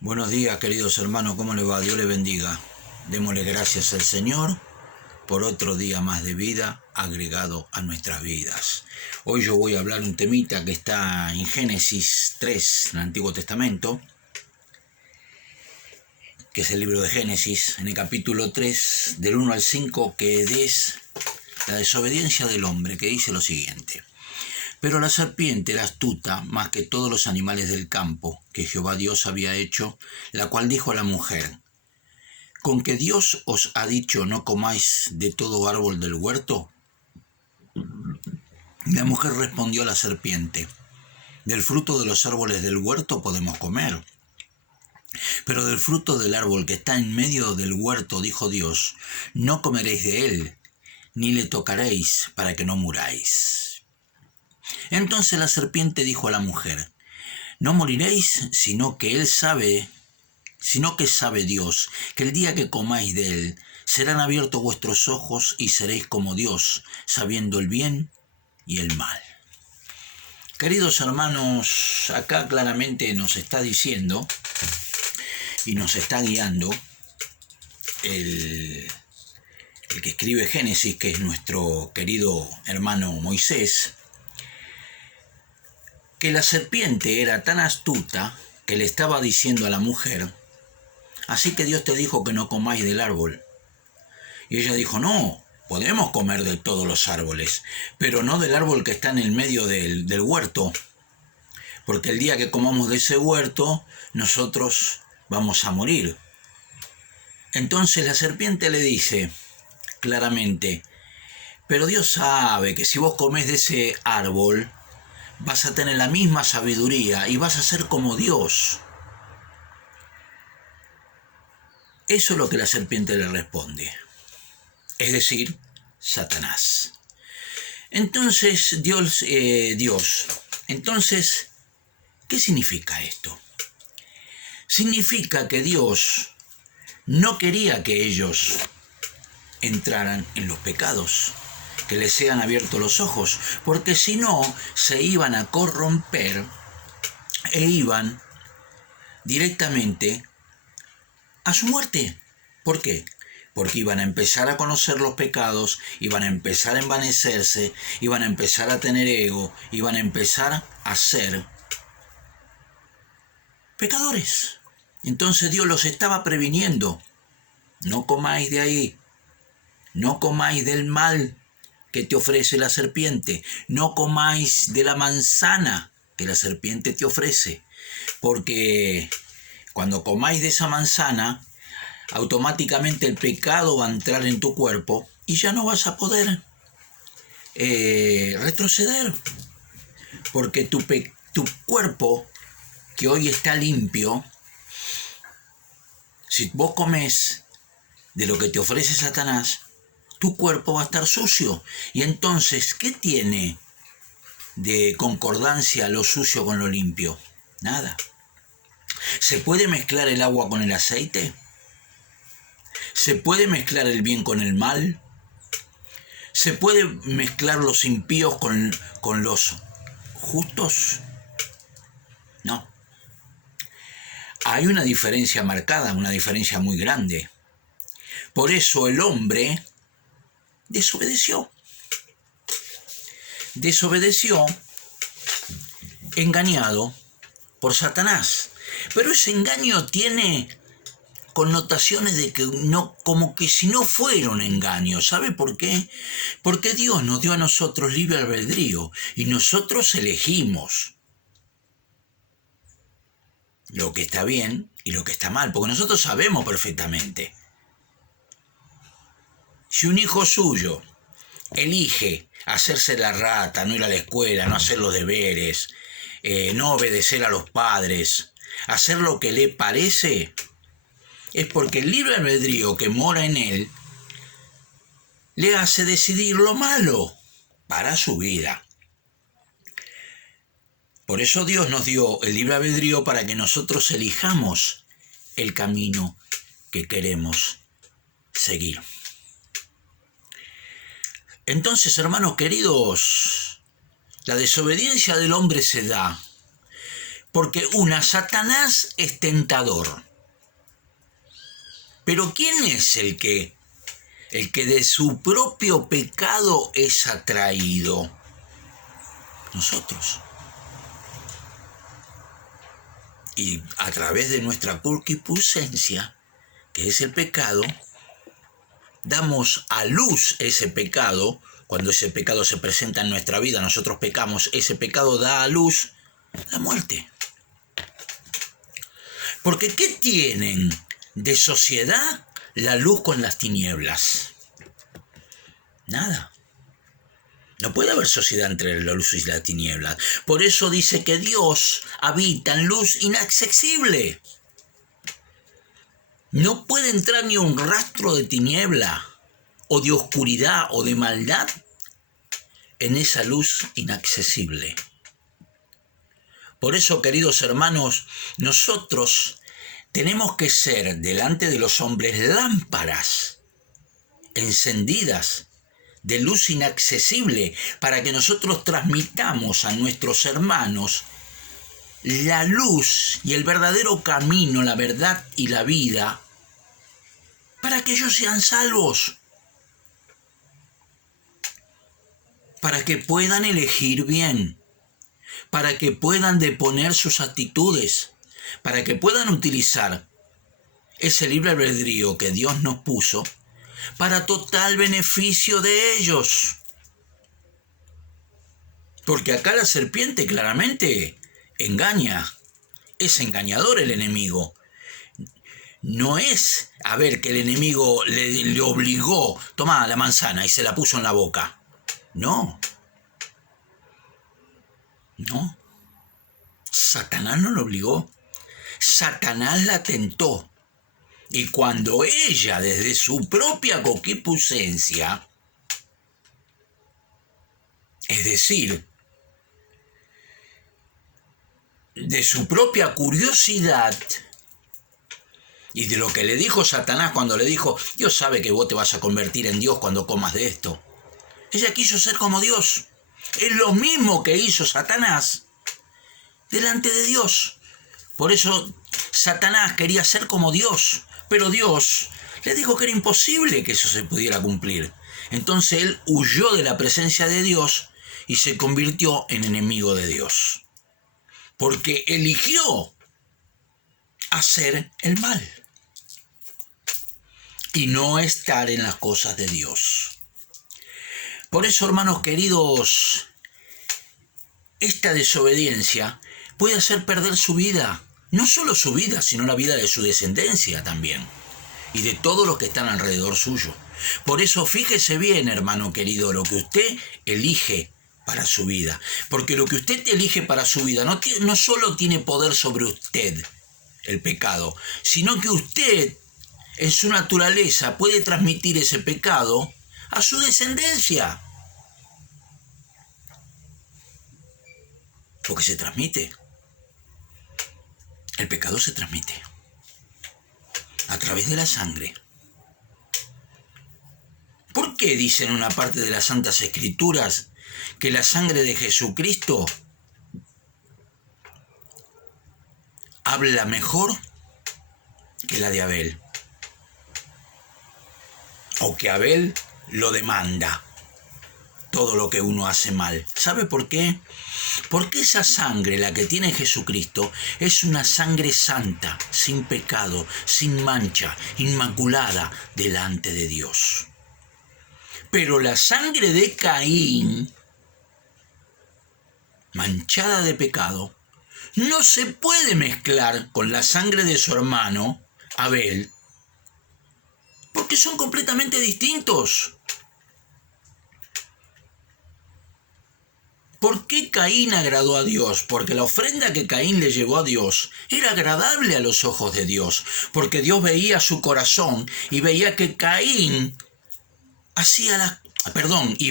Buenos días, queridos hermanos, ¿cómo les va? Dios les bendiga. Démosle gracias al Señor por otro día más de vida agregado a nuestras vidas. Hoy yo voy a hablar un temita que está en Génesis 3, en el Antiguo Testamento, que es el libro de Génesis, en el capítulo 3, del 1 al 5, que es la desobediencia del hombre, que dice lo siguiente. Pero la serpiente era astuta más que todos los animales del campo que Jehová Dios había hecho, la cual dijo a la mujer: ¿con que Dios os ha dicho no comáis de todo árbol del huerto? La mujer respondió a la serpiente: del fruto de los árboles del huerto podemos comer, pero del fruto del árbol que está en medio del huerto, dijo Dios, no comeréis de él, ni le tocaréis, para que no muráis. Entonces la serpiente dijo a la mujer: no moriréis, sino que sabe Dios, que el día que comáis de él, serán abiertos vuestros ojos y seréis como Dios, sabiendo el bien y el mal. Queridos hermanos, acá claramente nos está diciendo y nos está guiando el que escribe Génesis, que es nuestro querido hermano Moisés, que la serpiente era tan astuta que le estaba diciendo a la mujer: así que Dios te dijo que no comáis del árbol. Y ella dijo: no, podemos comer de todos los árboles, pero no del árbol que está en el medio del huerto, porque el día que comamos de ese huerto, nosotros vamos a morir. Entonces la serpiente le dice claramente: pero Dios sabe que si vos comés de ese árbol, vas a tener la misma sabiduría y vas a ser como Dios. Eso es lo que la serpiente le responde, es decir, Satanás. Entonces, entonces, ¿qué significa esto? Significa que Dios no quería que ellos entraran en los pecados, que les sean abiertos los ojos, porque si no, se iban a corromper e iban directamente a su muerte. ¿Por qué? Porque iban a empezar a conocer los pecados, iban a empezar a envanecerse, iban a empezar a tener ego, iban a empezar a ser pecadores. Entonces Dios los estaba previniendo: no comáis de ahí, no comáis del mal que te ofrece la serpiente, no comáis de la manzana que la serpiente te ofrece, porque cuando comáis de esa manzana, automáticamente el pecado va a entrar en tu cuerpo y ya no vas a poder retroceder, porque tu cuerpo, que hoy está limpio, si vos comés de lo que te ofrece Satanás, tu cuerpo va a estar sucio. Y entonces, ¿qué tiene de concordancia lo sucio con lo limpio? Nada. ¿Se puede mezclar el agua con el aceite? ¿Se puede mezclar el bien con el mal? ¿Se puede mezclar los impíos con los justos? No. Hay una diferencia marcada, una diferencia muy grande. Por eso el hombre desobedeció. Desobedeció engañado por Satanás. Pero ese engaño tiene connotaciones de que no, como que si no fuera un engaño. ¿Sabe por qué? Porque Dios nos dio a nosotros libre albedrío y nosotros elegimos lo que está bien y lo que está mal, porque nosotros sabemos perfectamente. Si un hijo suyo elige hacerse la rata, no ir a la escuela, no hacer los deberes, no obedecer a los padres, hacer lo que le parece, es porque el libre albedrío que mora en él le hace decidir lo malo para su vida. Por eso Dios nos dio el libre albedrío para que nosotros elijamos el camino que queremos seguir. Entonces, hermanos queridos, la desobediencia del hombre se da Porque Satanás es tentador. Pero ¿quién es el que de su propio pecado es atraído? Nosotros. Y a través de nuestra concupiscencia, que es el pecado, damos a luz ese pecado. Cuando ese pecado se presenta en nuestra vida, nosotros pecamos, ese pecado da a luz la muerte. Porque ¿qué tienen de sociedad la luz con las tinieblas? Nada. No puede haber sociedad entre la luz y la tiniebla. Por eso dice que Dios habita en luz inaccesible. No puede entrar ni un rastro de tiniebla, o de oscuridad, o de maldad en esa luz inaccesible. Por eso, queridos hermanos, nosotros tenemos que ser delante de los hombres lámparas encendidas de luz inaccesible, para que nosotros transmitamos a nuestros hermanos la luz y el verdadero camino, la verdad y la vida, para que ellos sean salvos, para que puedan elegir bien, para que puedan deponer sus actitudes, para que puedan utilizar ese libre albedrío que Dios nos puso para total beneficio de ellos. Porque acá la serpiente claramente engaña, es engañador el enemigo. No es, que el enemigo le obligó, toma la manzana y se la puso en la boca. No. Satanás no lo obligó. Satanás la tentó. Y cuando ella, desde su propia concupiscencia, es decir, de su propia curiosidad, y de lo que le dijo Satanás cuando le dijo, Dios sabe que vos te vas a convertir en Dios cuando comas de esto. Ella quiso ser como Dios. Es lo mismo que hizo Satanás delante de Dios. Por eso Satanás quería ser como Dios, pero Dios le dijo que era imposible que eso se pudiera cumplir. Entonces él huyó de la presencia de Dios y se convirtió en enemigo de Dios, porque eligió hacer el mal y no estar en las cosas de Dios. Por eso, hermanos queridos, esta desobediencia puede hacer perder su vida. No solo su vida, sino la vida de su descendencia también, y de todos los que están alrededor suyo. Por eso fíjese bien, hermano querido, lo que usted elige para su vida. Porque lo que usted elige para su vida no solo tiene poder sobre usted, el pecado, sino que usted, en su naturaleza, puede transmitir ese pecado a su descendencia. Porque se transmite. El pecado se transmite a través de la sangre. ¿Por qué dicen en una parte de las Santas Escrituras que la sangre de Jesucristo habla mejor que la de Abel? O que Abel lo demanda, todo lo que uno hace mal. ¿Sabe por qué? Porque esa sangre, la que tiene Jesucristo, es una sangre santa, sin pecado, sin mancha, inmaculada delante de Dios. Pero la sangre de Caín, manchada de pecado, no se puede mezclar con la sangre de su hermano, Abel, porque son completamente distintos. ¿Por qué Caín agradó a Dios? Porque la ofrenda que Caín le llevó a Dios era agradable a los ojos de Dios, porque Dios veía su corazón y veía que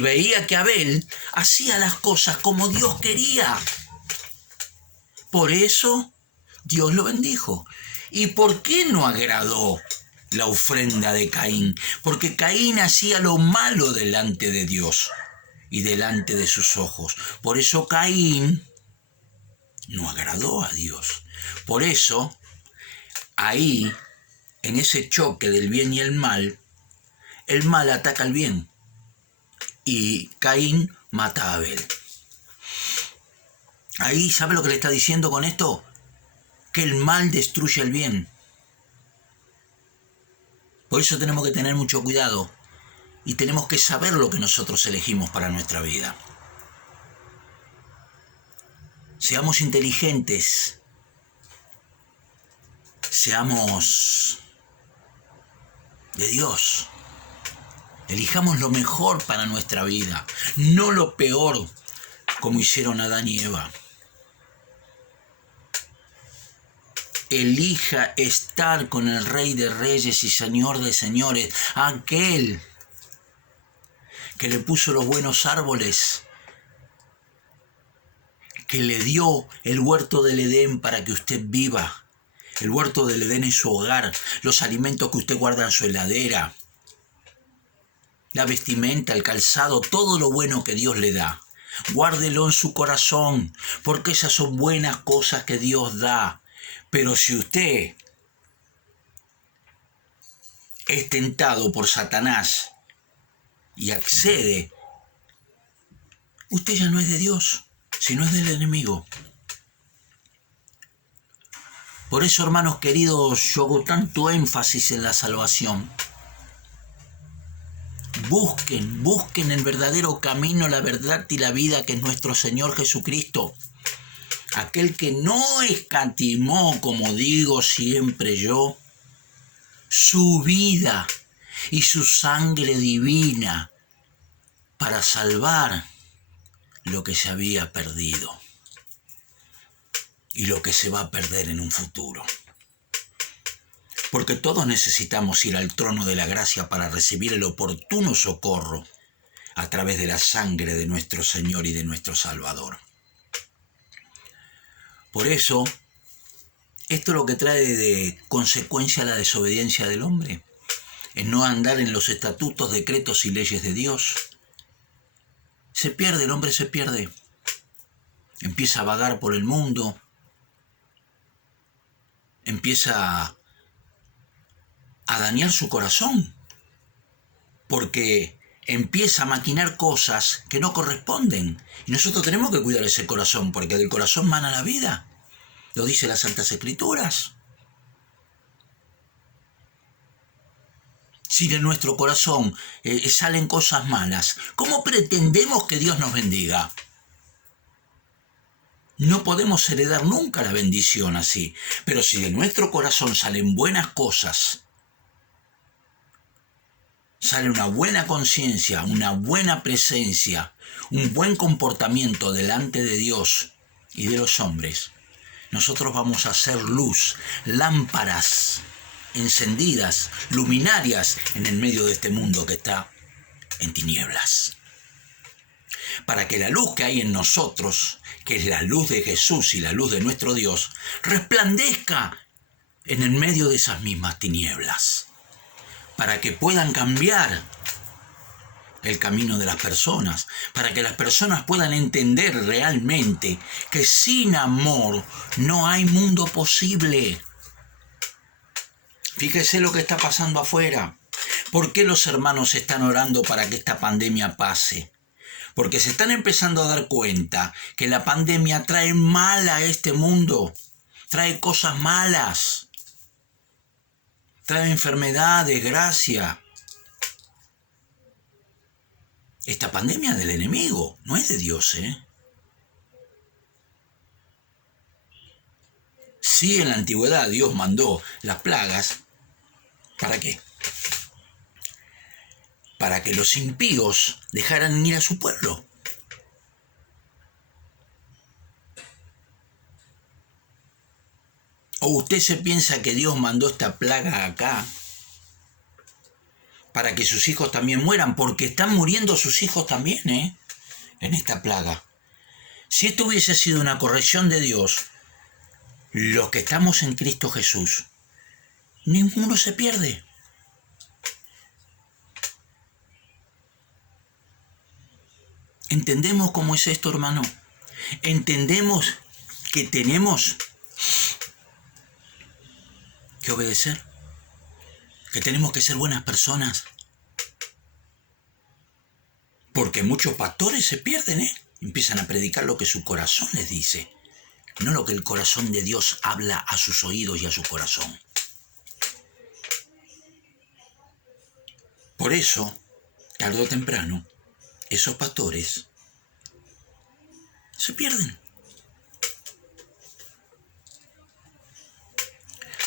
veía que Abel hacía las cosas como Dios quería. Por eso Dios lo bendijo. ¿Y por qué no agradó la ofrenda de Caín? Porque Caín hacía lo malo delante de Dios y delante de sus ojos. Por eso Caín no agradó a Dios. Por eso, ahí, en ese choque del bien y el mal ataca al bien. Y Caín mata a Abel. Ahí, ¿sabe lo que le está diciendo con esto? Que el mal destruye el bien. Por eso tenemos que tener mucho cuidado y tenemos que saber lo que nosotros elegimos para nuestra vida. Seamos inteligentes, seamos de Dios. Elijamos lo mejor para nuestra vida, no lo peor como hicieron Adán y Eva. Elija estar con el Rey de Reyes y Señor de Señores, aquel que le puso los buenos árboles, que le dio el huerto del Edén para que usted viva. El huerto del Edén es su hogar, los alimentos que usted guarda en su heladera, la vestimenta, el calzado, todo lo bueno que Dios le da. Guárdelo en su corazón, porque esas son buenas cosas que Dios da. Pero si usted es tentado por Satanás y accede, usted ya no es de Dios, sino es del enemigo. Por eso, hermanos queridos, yo hago tanto énfasis en la salvación. Busquen el verdadero camino, la verdad y la vida, que es nuestro Señor Jesucristo. Aquel que no escatimó, como digo siempre yo, su vida y su sangre divina para salvar lo que se había perdido y lo que se va a perder en un futuro. Porque todos necesitamos ir al trono de la gracia para recibir el oportuno socorro a través de la sangre de nuestro Señor y de nuestro Salvador. Por eso, esto es lo que trae de consecuencia la desobediencia del hombre, en no andar en los estatutos, decretos y leyes de Dios. Se pierde, el hombre se pierde. Empieza a vagar por el mundo, empieza a dañar su corazón, porque empieza a maquinar cosas que no corresponden. Y nosotros tenemos que cuidar ese corazón, porque del corazón mana la vida. Lo dice las Santas Escrituras. Si de nuestro corazón salen cosas malas, ¿cómo pretendemos que Dios nos bendiga? No podemos heredar nunca la bendición así. Pero si de nuestro corazón salen buenas cosas, sale una buena conciencia, una buena presencia, un buen comportamiento delante de Dios y de los hombres, nosotros vamos a ser luz, lámparas encendidas, luminarias en el medio de este mundo que está en tinieblas. Para que la luz que hay en nosotros, que es la luz de Jesús y la luz de nuestro Dios, resplandezca en el medio de esas mismas tinieblas. Para que puedan cambiar el camino de las personas, para que las personas puedan entender realmente que sin amor no hay mundo posible. Fíjese lo que está pasando afuera. ¿Por qué los hermanos están orando para que esta pandemia pase? Porque se están empezando a dar cuenta que la pandemia trae mal a este mundo, trae cosas malas, trae enfermedad, desgracia. Esta pandemia es del enemigo, no es de Dios, ¿eh? Sí, en la antigüedad Dios mandó las plagas. ¿Para qué? Para que los impíos dejaran ir a su pueblo. ¿O usted se piensa que Dios mandó esta plaga acá para que sus hijos también mueran? Porque están muriendo sus hijos también, en esta plaga. Si esto hubiese sido una corrección de Dios, los que estamos en Cristo Jesús, ninguno se pierde. ¿Entendemos cómo es esto, hermano? ¿Entendemos que tenemos que obedecer, que tenemos que ser buenas personas. Porque muchos pastores se pierden, empiezan a predicar lo que su corazón les dice, no lo que el corazón de Dios habla a sus oídos y a su corazón. Por eso, tarde o temprano, esos pastores se pierden.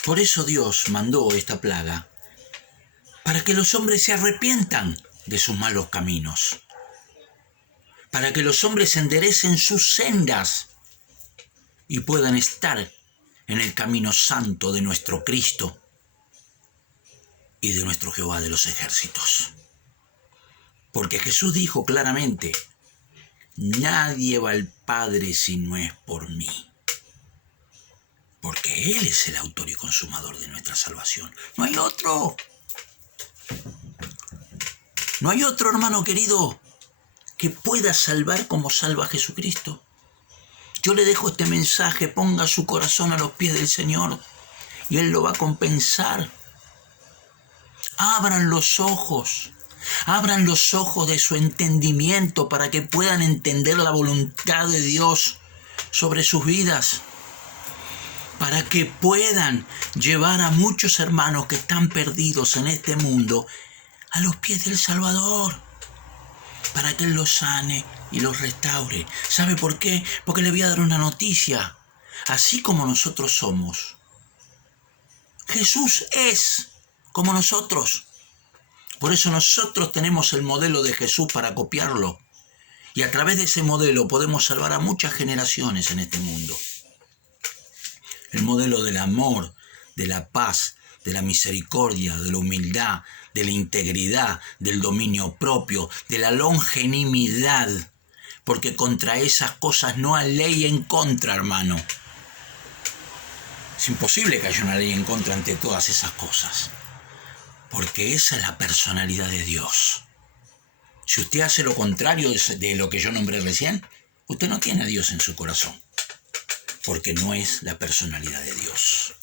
Por eso Dios mandó esta plaga, para que los hombres se arrepientan de sus malos caminos, para que los hombres enderecen sus sendas y puedan estar en el camino santo de nuestro Cristo y de nuestro Jehová de los ejércitos. Porque Jesús dijo claramente, nadie va al Padre si no es por mí. Porque Él es el autor y consumador de nuestra salvación. No hay otro. No hay otro, hermano querido, que pueda salvar como salva Jesucristo. Yo le dejo este mensaje, ponga su corazón a los pies del Señor y Él lo va a compensar. Abran los ojos de su entendimiento para que puedan entender la voluntad de Dios sobre sus vidas, para que puedan llevar a muchos hermanos que están perdidos en este mundo a los pies del Salvador, para que Él los sane y los restaure. ¿Sabe por qué? Porque le voy a dar una noticia. Así como nosotros somos, Jesús es como nosotros. Por eso nosotros tenemos el modelo de Jesús para copiarlo. Y a través de ese modelo podemos salvar a muchas generaciones en este mundo. El modelo del amor, de la paz, de la misericordia, de la humildad, de la integridad, del dominio propio, de la longanimidad. Porque contra esas cosas no hay ley en contra, hermano. Es imposible que haya una ley en contra ante todas esas cosas. Porque esa es la personalidad de Dios. Si usted hace lo contrario de lo que yo nombré recién, usted no tiene a Dios en su corazón. Porque no es la personalidad de Dios.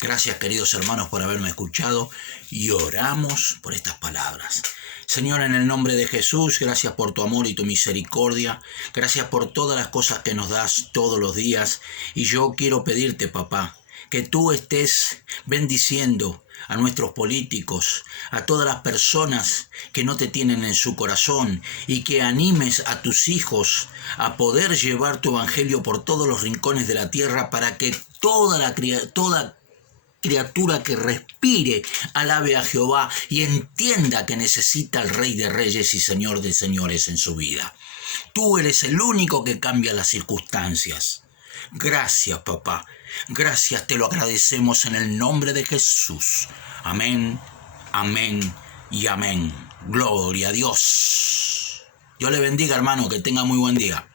Gracias, queridos hermanos, por haberme escuchado y oramos por estas palabras. Señor, en el nombre de Jesús, gracias por tu amor y tu misericordia. Gracias por todas las cosas que nos das todos los días. Y yo quiero pedirte, papá, que tú estés bendiciendo a nuestros políticos, a todas las personas que no te tienen en su corazón, y que animes a tus hijos a poder llevar tu evangelio por todos los rincones de la tierra, para que toda criatura que respire alabe a Jehová y entienda que necesita al Rey de Reyes y Señor de Señores en su vida. Tú eres el único que cambia las circunstancias. Gracias, papá. Gracias, te lo agradecemos en el nombre de Jesús. Amén, amén y amén. Gloria a Dios. Dios le bendiga, hermano, que tenga muy buen día.